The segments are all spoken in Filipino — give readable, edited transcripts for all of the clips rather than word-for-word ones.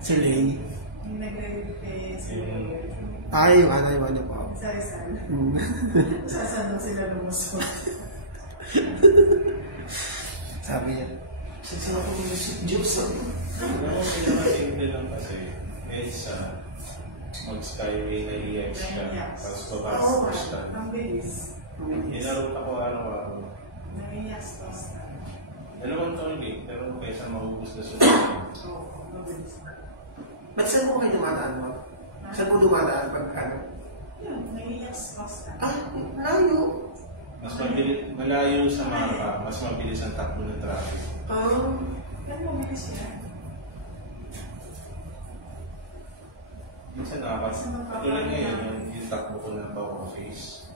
Si Ray. Yung nag-repay sila. Ay, yung anay-iwan niyo po. Sa Rizal. Sasanong sila lumusot. Sabi niya, saan ako lumusot, Diyos? Ano ko pinaka-simple lang kasi, mag-skyway na EX ka, tapos babas sa stand. Ang bilis. Inarot ako araw-araw. Nangiyas pa sa. Dalawang toll gate, pero kaysa maubos na susunod. Oo, mabilis. Ba't saan po kayo dumadaan mo? Saan po dumadaan pag ano? Yun, nangiyas pa sa. Layo. Mas mabilis, malayo sa mapa, mas mabilis ang takbo ng traffic. Yan mabilis yan. Minsan katulad ngayon, yung takbo ko ng pa-office,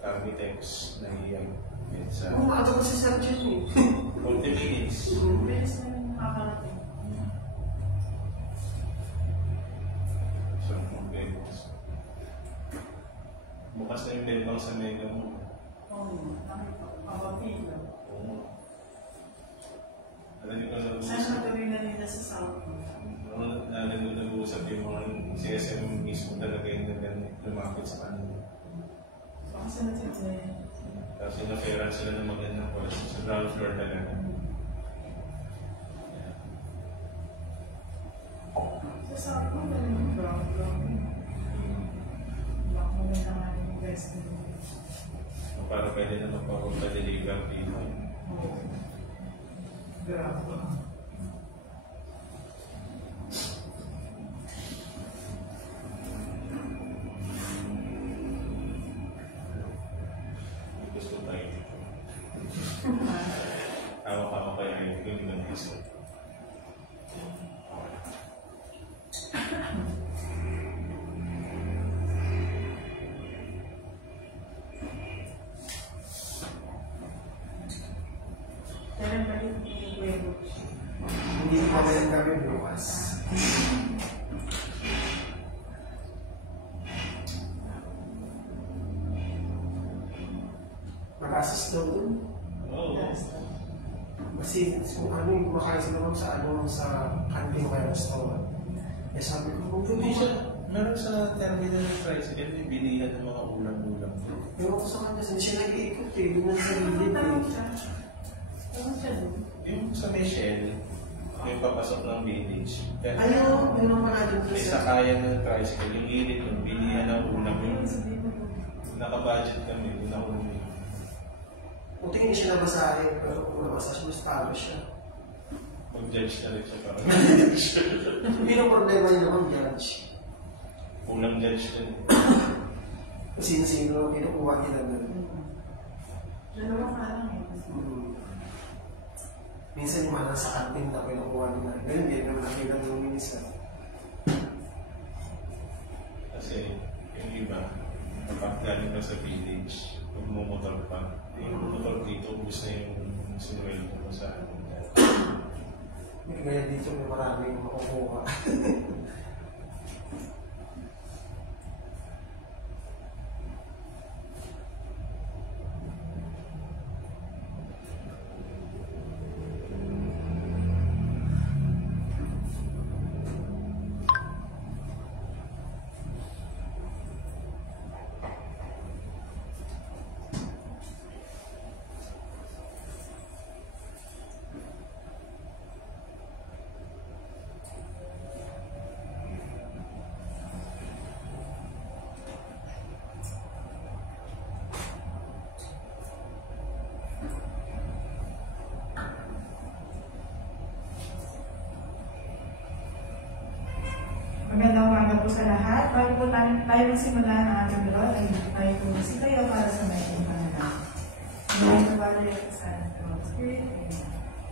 kami text na iyan. Umaga ko si Sir Jen 40 minutes. Mabilis na yung makakarating. So, bukas na yung bebang sa mega mo. Oo, nakapapilo. Oo. Alam niyo ko na Saan na gawin na nila sa South? Nag-uusap yung mga CSM mismo talaga yung lumapit sa kanila. Kasi natin Tapos in-offeran sila ng magandang course sa ground floor talaga. sa South mo, dali yung ground floor. Baka mo na nga yung investment. Para pwede na magpa-deliver dito. Grabe. Gusto tayo dito. Hawak-hawak kayo ngayon, hindi ko naman gusto. Kailan ba yung iikwebo? Hindi pa rin kami bukas. Matasis daw dun. Oo. Kasi kung ano yung kumakain sila naman sa ano sa kantin o kaya restaurant. Eh sabi ko, Hindi siya. Meron sa terminal ng tricycle, may bilihan ng mga ulam-ulam. pero ako sa kanya, hindi siya nag-iikot eh. Doon na sa gilid Tanong eh. siya. Tanong siya doon. Yung sa Michelle, may papasok ng village. Ayaw, meron pa natin May sa... sakayan ng tricycle, yung gilid yung bilihan ng ulam yun. Sabihin mo doon. Naka-budget kami, yung nakunin. Buti hindi siya nabasahin, pero kung nabasa siya, mas talo siya. Mag-judge na rin siya parang. Hindi na problema niya naman, judge. Ulang judge ka rin. Kung sino-sino, kinukuha nila na. Dalawa ka lang eh. Minsan yung mga nasa kantin na kinukuha nila. Ganyan din naman nakita ng minsan. Kasi yung iba, kapag galing ka sa village, magmumotor pa. Yung motor dito, ubus na yung sinuweldo mo sa akin. Kaya dito may maraming makukuha. Magandang umaga po sa lahat. Bago po tayo magsimula ng ating laro, ay tayo po si kayo para sa may pangalan. Ngayon po Father sa Spirit.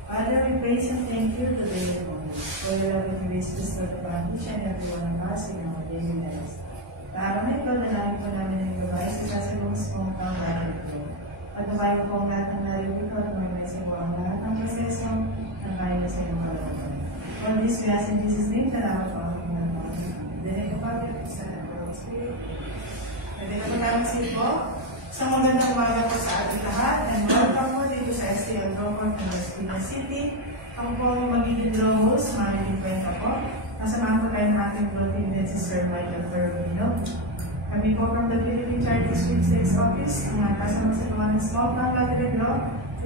Father, we praise and thank you today, Lord, for your loving grace bestowed upon each and every one of us in our daily lives. Kaaraw na ito, dalangin po namin ang gabay sa kasalungs pong pangalaman ito. At nabayan po ang lahat ng narito at may sa ang lahat ng proseso ng kaya sa iyong kalooban. On this we ask in Jesus' name, salamat po. Then ito pa rin sa Spirit. Pwede na magkaroon po. Sa magandang umaga po sa ating lahat. And welcome po dito sa STL Rockford ng Las Piñas City. Ako po ang magiging draw host, Marilyn Cuenta po.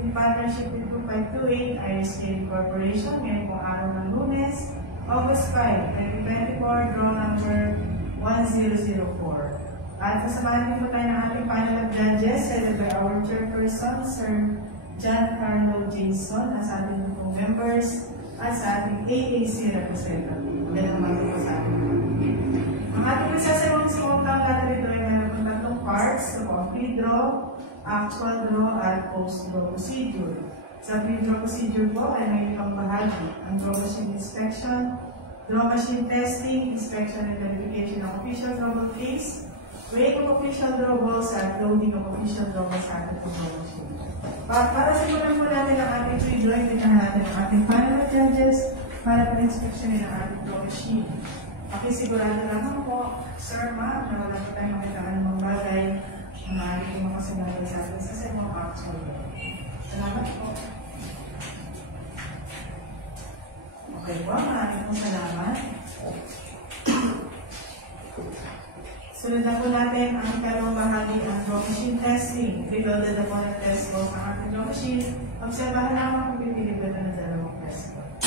in partnership with 2528 Irish State Corporation ngayon pong araw ng Lunes, August 5, 2024, draw number 1004. At kasamahan din po tayo ng ating panel of judges, headed by our chairperson, Sir John Carlo Jason, as ating pong members, at sa ating AAC representative. Yan naman po sa ating. Ang ating magsasawang sumutang natin ito ay meron po tatlong parts, so pre-draw, actual draw, at post-draw procedure. Sa pre-draw procedure po ay may itong bahagi, ang draw machine inspection, draw machine testing, inspection and verification ng official draw case, weighing of official draw balls, at loading of official draw balls sa ating draw machine. Para simulan po natin ang ating pre-draw, tignan natin ang ating panel of judges para pa-inspection ng ating draw machine. Pakisigurado lang po, Sir Ma, na wala po tayong makitaan ng mga bagay na maaari po makasinagay sa atin sa segment actual draw. Salamat po. Okay po, maraming po salamat. Sunod na po natin ang ikalawang bahagi ang draw machine testing. Reloaded na po ng test balls ng ating draw machine. Obserbahan naman kung pipili ko ng dalawang test balls.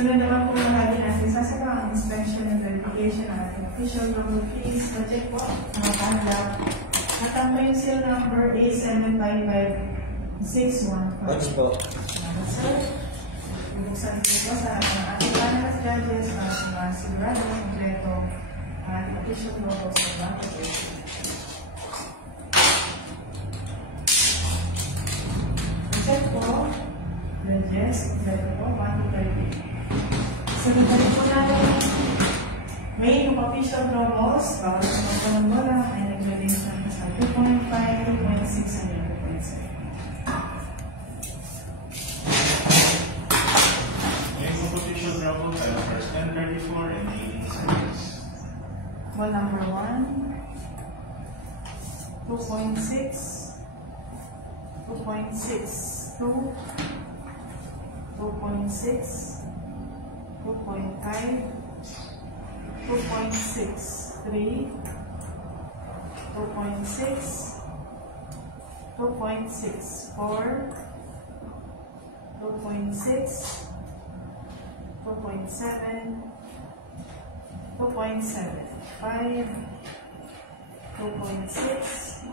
Sunod naman po mahali natin sasagawa ang inspection and verification ng ating official double fees. Check po, mga panlap. Natambay yung seal number A755615. Watch po. Salamat, sir. Ibuksan po sa ating panel of judges para sa mga sigurado ng kompleto ang ating official double sa double fees. Check po, judges, kompleto po, 1 to 30. Sunod na rin po natin, may official draw balls, bawat sa mga bola ay nag-release ng nasa 2.5, 2.6, and 2.7. May official draw balls ay numbers 10, 34, and 86. Ball number 1, 2.6, 2.6, 2, 2.6, 2.5, 2.6, 3, 2.6, 2.6, 4, 2.6, 2.7, 2.7, 5, 2.6,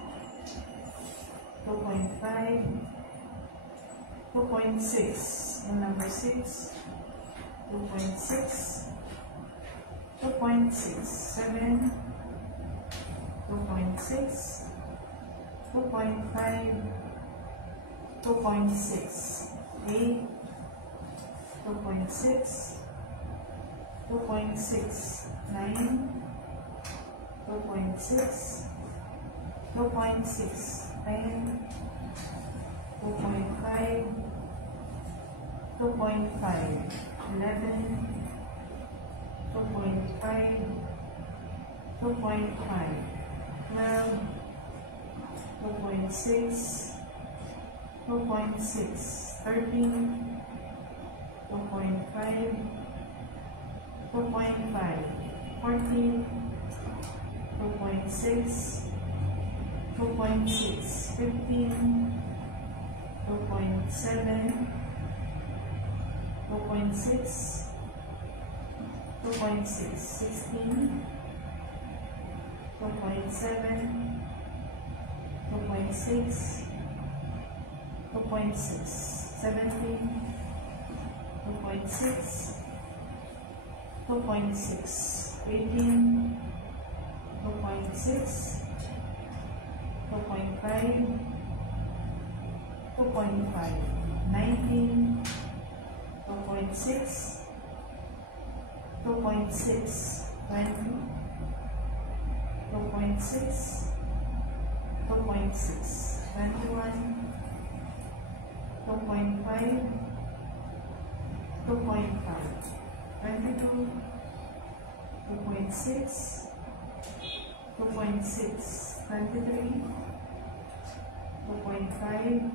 2.5, 2.6, and number 6, 2.6, 2.6, 7, 2.6, 2.5, 2.6, 8, 2.6, 2.6, 9, 2.6, 2.6, 10, 2.5, 2.5, 11, 2.5, 2.5, 12, 2.6, 2.6, 13, 2.5, 2.5, 14, 2.6, 2.6, 15, 2.7, 2.6, 2.6, 16, 2.7, 2.6, 2.6, 17, 2.6, 2.6, 18, 2.6, 2.5, 2.5, 19, 2.6, 2.6, 20, 2.6, 2.6, 21, 2.5, 2.5, 22, 2.6, 2.6, 23, 2.5,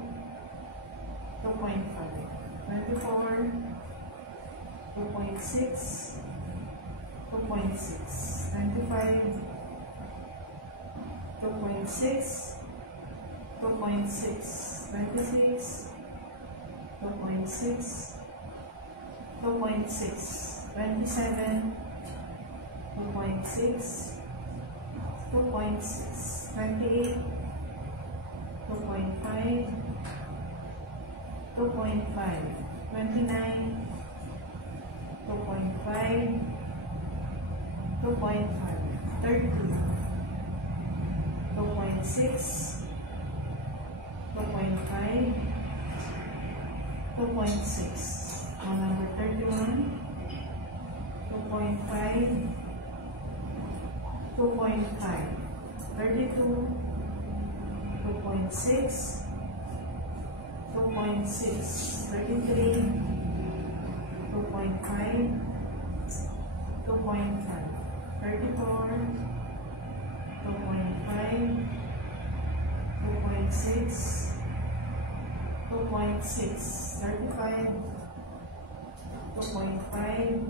2.5, 24, 2.6, 2.6, 25, 2.6, 2.6, 26, 2.6, 2.6, 27, 2.6, 2.6, 28, 2.5, 2.5, 29, 2.5, 2.5, 30, 2.6, 2.5, 2.6. Number 31, 2.5, 2.5, 32, 2.6, 2.6, 33, 2.5, 2.5, 34, 2.5, 2.6, 2.6, 35, 2.5,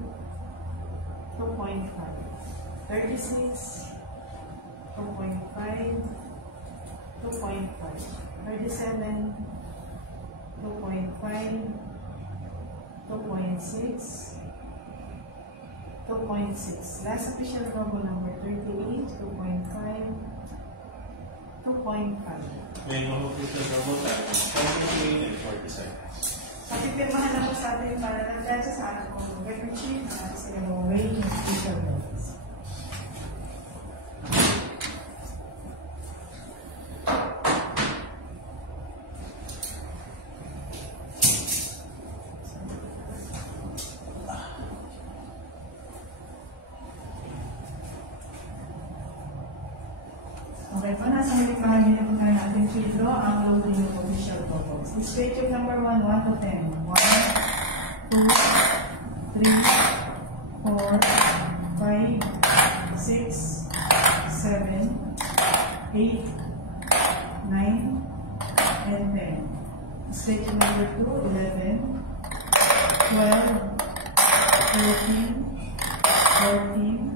2.5, 36, 2.5, 2.5, 37, 2.5, 2.6, 2.6. Last official number, number 38, 2.5, 2.5. May mahupit na double tayo. 40 and 40 seconds. Pagpipirmahan na po sa atin para nagdasa sa ating kong record sheet at sila mo weighing and official notes. Okay po, nasa may bahagi na po tayo natin dito ang loading ng official photos. State yung number 1, 1 to 10. 1, 2, 3, 4, 5, 6, 7, 8, 9, and 10. State yung number 2, 11, 12, 13, 14,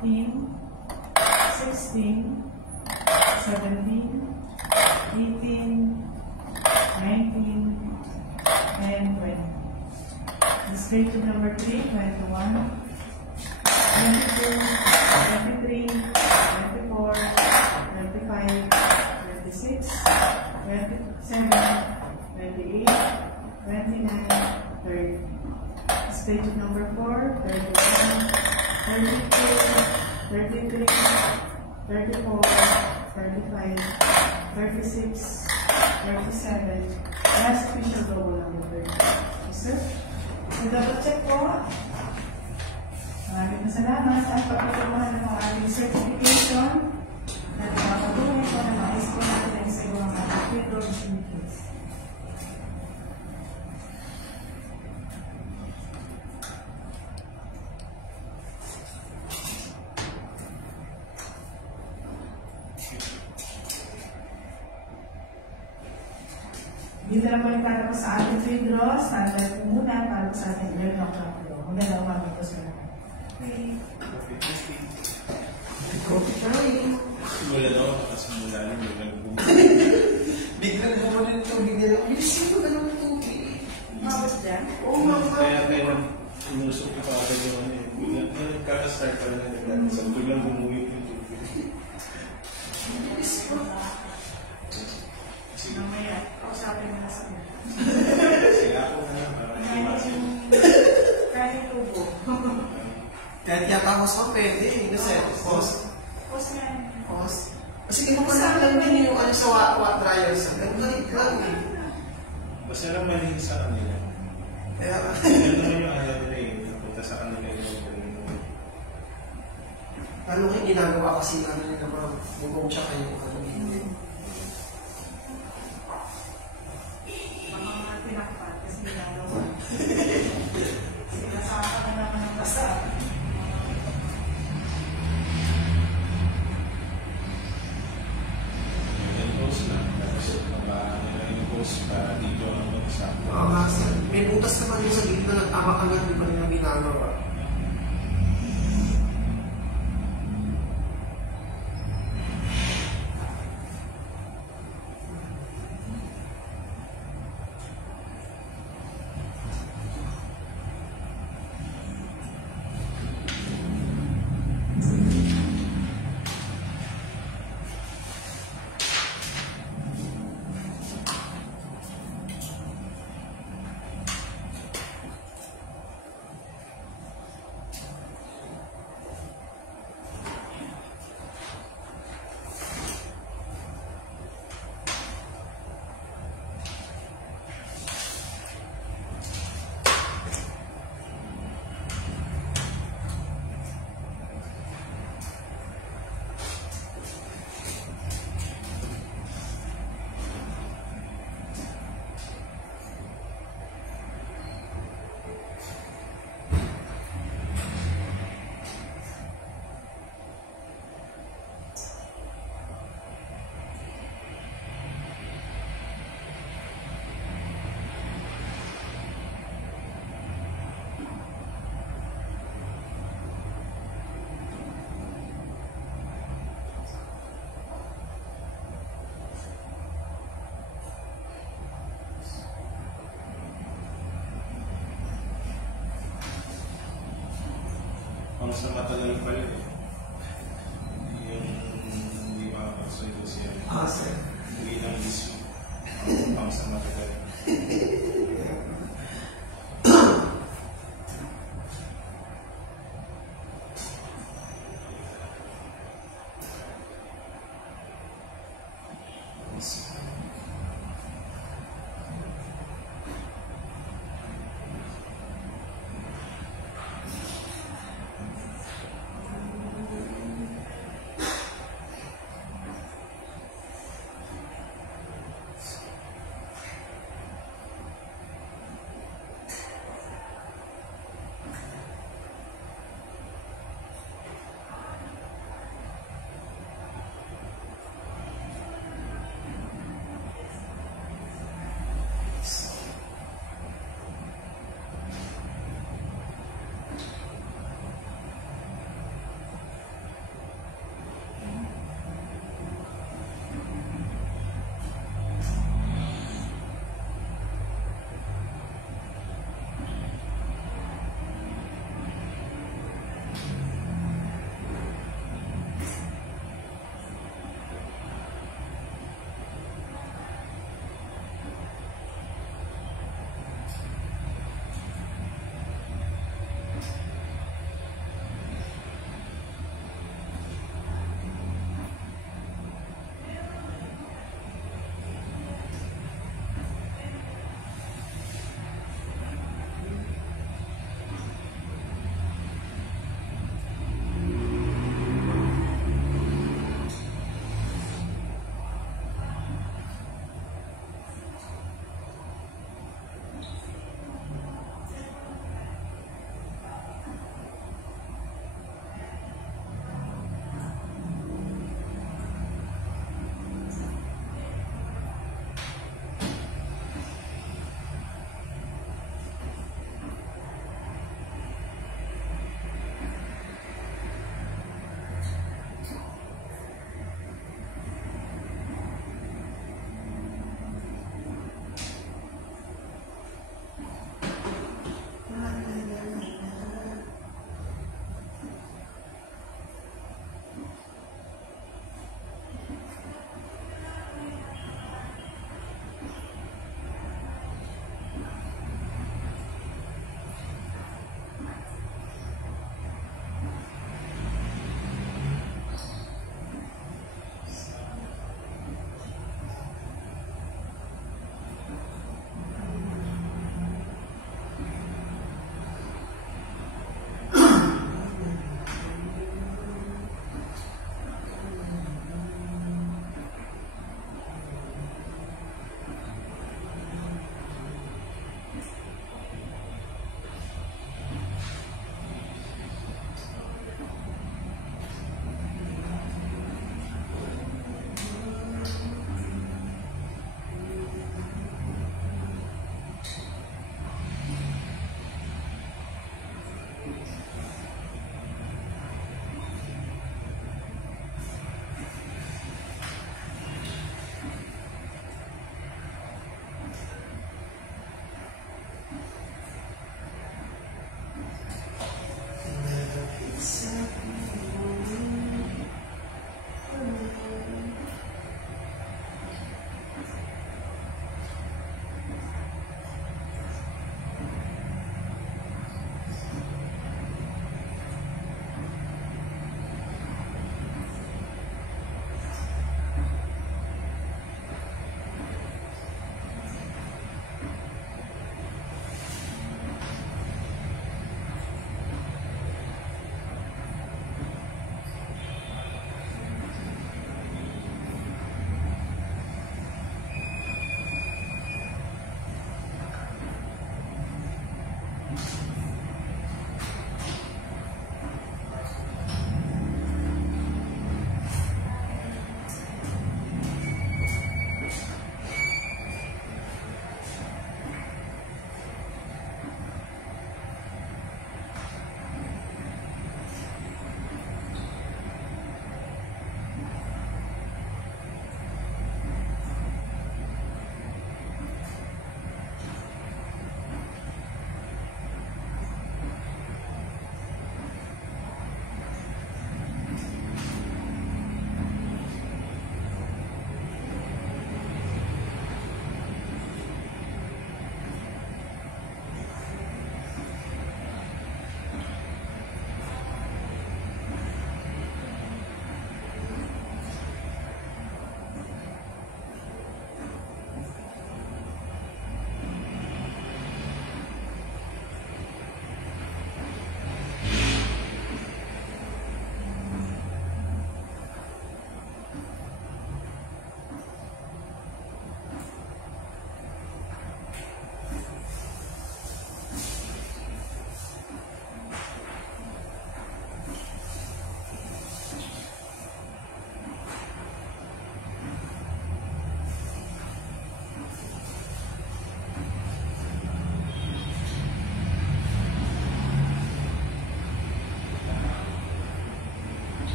15, 16, 17, 18, 19, and 20. State to number 3, 21, 22, 23, 24, 25, 26, 27, 28, 29, 30. State to number 4, 31, 32, 33, 34, 35, 36, 37, last official double number 30. Yes, sir? So, double check po. Maraming salamat at pagpapagawa ng ating certification at pagpapagawa po ng mga isko natin sa ibang mga field meetings. Dito na po para po sa ating field draw, standard po muna para po sa ating year ng kaplo. Magandang umaga po sa lahat. Okay. Charlie. Wala daw, kasi mula lang, biglang Biglang gumano yung tubig nila. Bilisin mo na ng tubig. Mabot dyan? Oo, mama. Kaya inusok ko pa agad yung ano eh. Biglang, kakastart pa lang na so biglang bumuwi yung tubig. Bilis mo. Sige. Mamaya, kausapin mo na sa mga. Sige ako na, parang iwasin. Kahit tubo. Kahit yatapos pa pwede. Kasi, pause. Pause nga. Pause. Kasi inupasan lang din yung ano sa what dryers. Ang galit lang eh. Basta lang malinis sa kanila. Kaya, Yan naman yung alam nila eh. Napunta sa kanila yung ano kayo ginagawa kasi ano nila mga bubong tsaka yung ano dito. Mga tinakpat kasi ginagawa. Sinasaka ka naman ng basta. yung post na. Tapos pabahan nila yung post para dito ang mag-usap. May butas naman yung sa gitna na tama-angat di pa nila ginagawa. Pang sa matagal pa yun eh. Yung hindi makakasundo siya. Sir. Hindi lang issue. Pang sa matagal.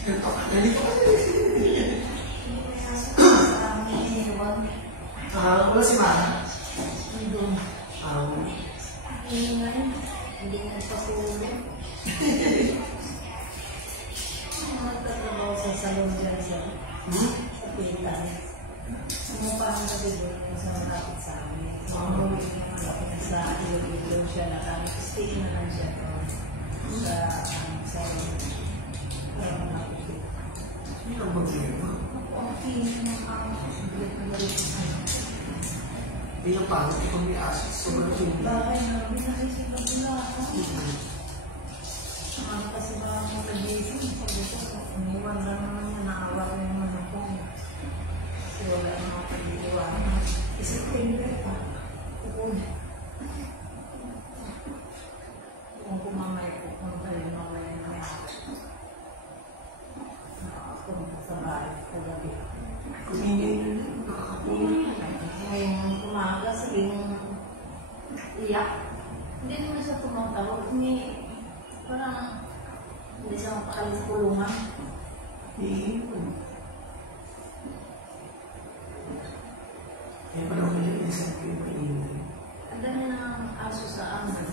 Wala si Mara. Hindi na sa pulo. Nagtatrabaho sa salon dyan sa Pilitan. Sumupahan na dito sa malapit sa amin. Sa Iloilo siya stay na lang siya sa salon. Ano ang problema? Okay naman Hindi na parang ikaw may aso. Sobrang hindi. bakit na binakisip na pula ako? Kasi ba ako nag-isip? Sabi ko, umiwan lang naman niya, naawa ko naman ako. Kasi wala na ako pag-iwan. Isip ko yung pa. Kung kumamay ko, kung tayo mamay na may ako. Nakapunta sa bahay kagabi. Kumingin yun. Nakakapunin. Ngayong umaga, saling iyak. Hindi naman siya tumatawa. Parang hindi siya mapakalis kulungan. Iiwan. Kaya parang malilisang ko yung mainay. Ang dami ng aso sa amin.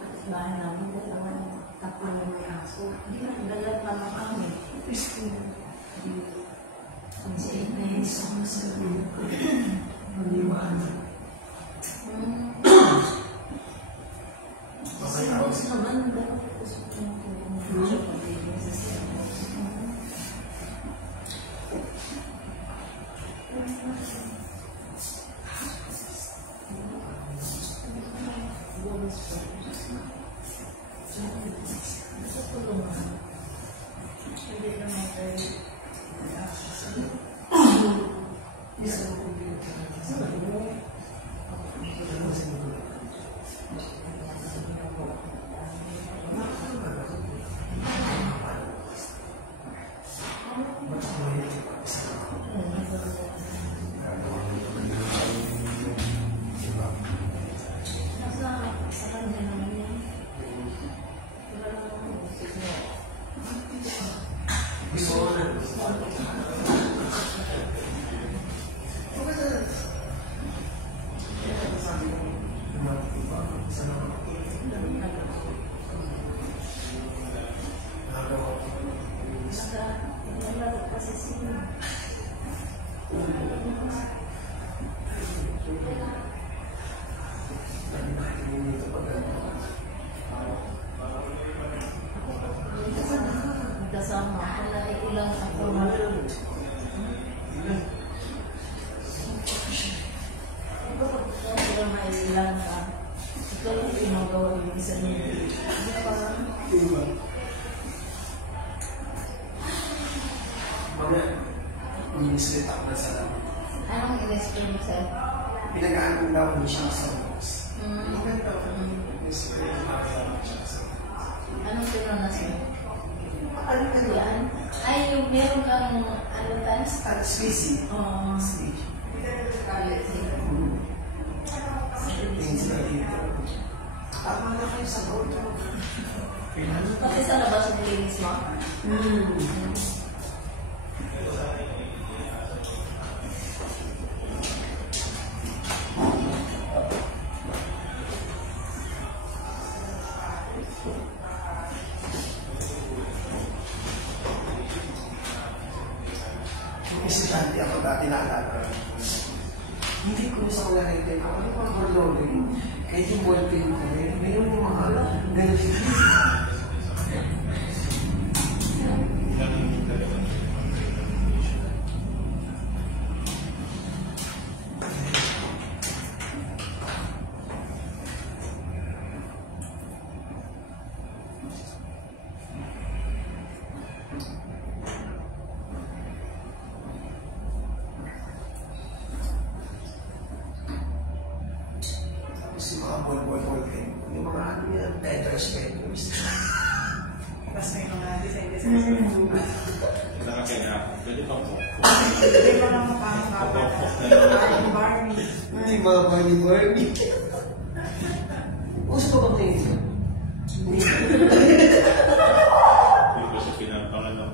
At bahay namin, tatlo na may aso. Hindi na, galat naman kami. Ang siit na yun. Isang masabi ko. Maniwala. Kasi boss naman, dapat gusto ko yung tulong siya pag-ibig sa siya. Gusto tulungan. Hindi naman tayo. Isang computer. Sa kanya naman yan. Wala naman musik mo. Gusto ko na. Sabi ko, iba, isa na ako. Naglalaro kasi sila. Kasama ako na ilang ako na may ilang ka. Ito yung pinagawa yung isa niya. Mamaya, i-split up na sa laman. Anong in-explain mo sa'yo? Pinagaan daw ni siya sa box. Anong pinunas mo? Ano ka Yan. Ay, yung meron kang ano tayo? Spacey. Oo. Stage. Tingin sila dito. Tama na kayo sa auto. Pati sa labas ng linis mo? Estudyante ako dati naalala. Hindi ko sa mga nakita ako. Ano pa mga laundry? Kahit yung ballpen ko, mayroon yung mga ganun. Tapos yung mga ballpen. Yung mga ano yan, tetraspectors. Tapos may mga design-design. Nakakaya, pwede pa po. Hindi ko lang makakapapa. Ay, Barney. Hindi mga Barney. Uso pa bang tingin? Hindi. Hindi ko siya pinapangalan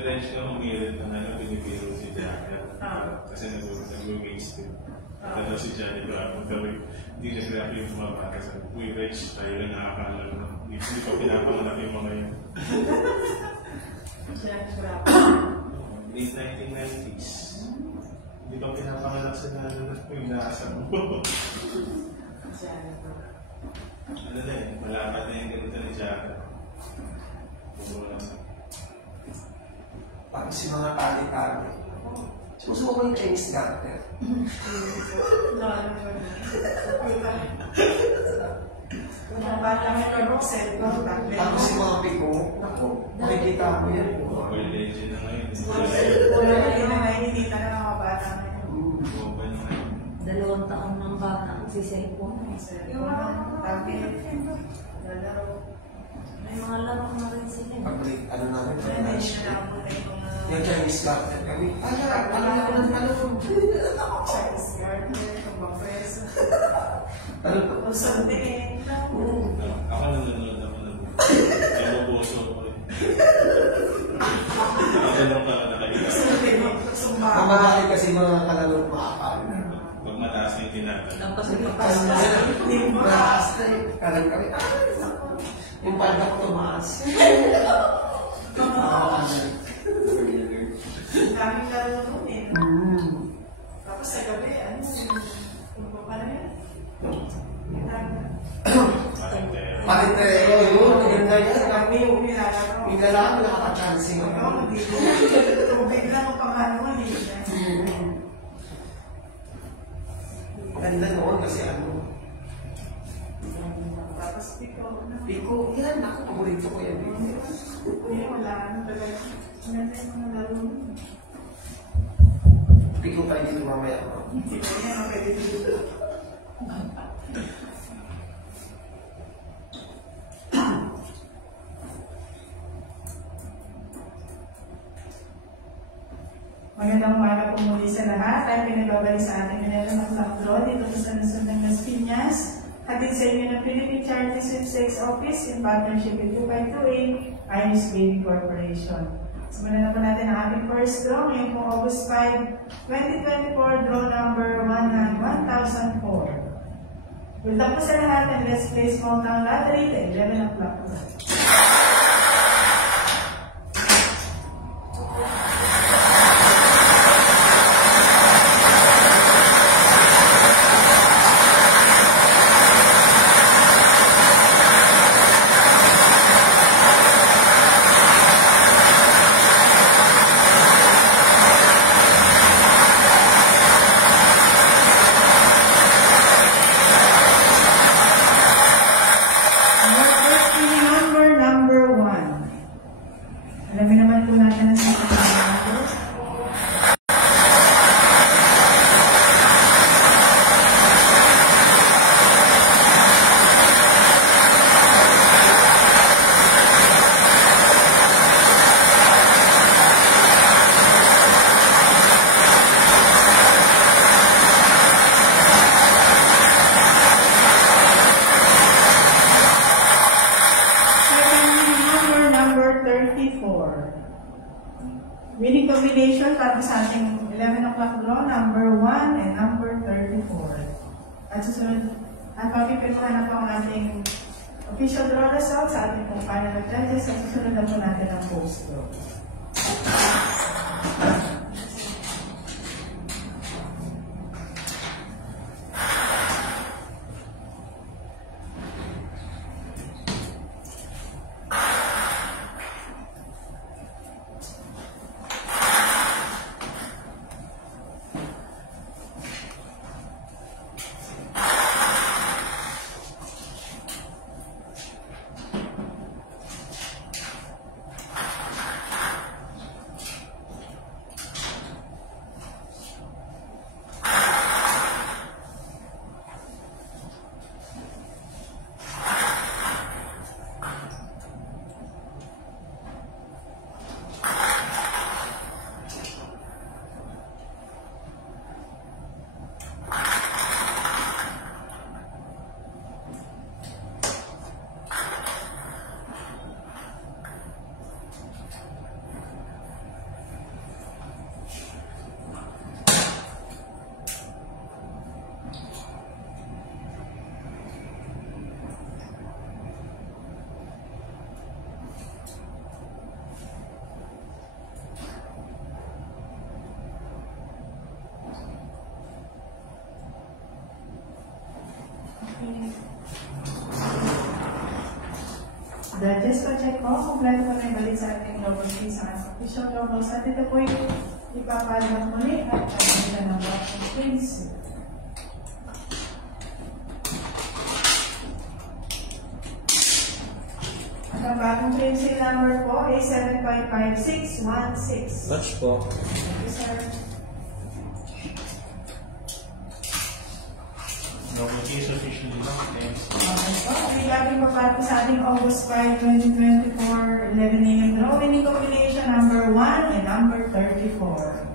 Diretso na umirit na pinipiro si Jacker. Kasi nag-waste din. Ito si Johnny Bravo. Pero hindi na grabe yung mga bata. Uy, Rich, tayo lang nakakala. Hindi pa pinapanganak yung mga yun. Late 1990s. Hindi pa pinapanganak sa nalalak mo yung naasap mo. Ano na eh, malapad na yung ganito ni Jacker. Parang si mga tali-tali. Gusto ko yung Chinese garter. Tapos si mga piko, ako, makikita mo yan. Mobile legend na ngayon. Nakikita na mga bata ngayon. Mobile na ngayon. 2 taon ng bata ang si-cellphone. May mga laro na rin sila. Pag-break, ano namin, Hindi pag-lunch. na nakapunta yung mga Yung Chinese garter kami. Chinese garden, pagpapreso. Ano? Something. Ako nanonood ako ng Boboso ko rin. Nakagalong ka na nakikita. Ang marami kasi mga kalalong maakal. Pag mataas yung tinatanong. Tapos Hindi mo Mataas na yun. Kalang kami, yung paldak tumaas. daming laro nun eh. Tapos sa gabi, kung pa pala yan? Patintero yun, maganda yan. Kami yung Nilalaro. lalaki nakaka-chancing ako. Tubig lang ang pangalawa eh. Ganda noon kasi ano. Tapos piko. Piko, yan ako, paborito ko yan. Kuya, wala na talaga. Maganda yung mga laro nun. Piko tayo dito mamaya. Hindi mo yan ang pwede dito. Magandang umaga po muli sa lahat. Tayo pinababalik sa ating Manila ng Lacro dito sa Luzon ng Las Piñas. Hatid sa inyo ng Philippine Charity Sweepstakes Office in partnership with 2528 Irish Baby Corporation. Simulan na po natin ang ating first draw ngayong po August 5, 2024, draw number 1004. Good luck po sa lahat and let's play small town lottery at 11 o'clock. Winning combination para sa ating 11 o'clock draw, number 1 and number 34. At susunod, at pagpipirmahan na po ang ating official draw results sa ating pong final judges. At susunod na po natin ang post draw. Just pa-check ko kung gano'n pa na balik sa ating global fee sa official global. At ito po yung ipapalak muli at pagkita ng bottom please. At ang bagong claim sale number po ay 755616. Match po. Thank you, sir. No, case officially lang. Thanks. Okay po. May laging papato sa ating August 5, 2024, 11 a.m. draw. Winning combination number 1 and number 34.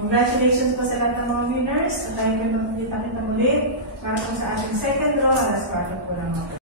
Congratulations po sa lahat ng mga winners. At tayo magkita kita muli para po sa ating second draw. Alas 4 po lang ako.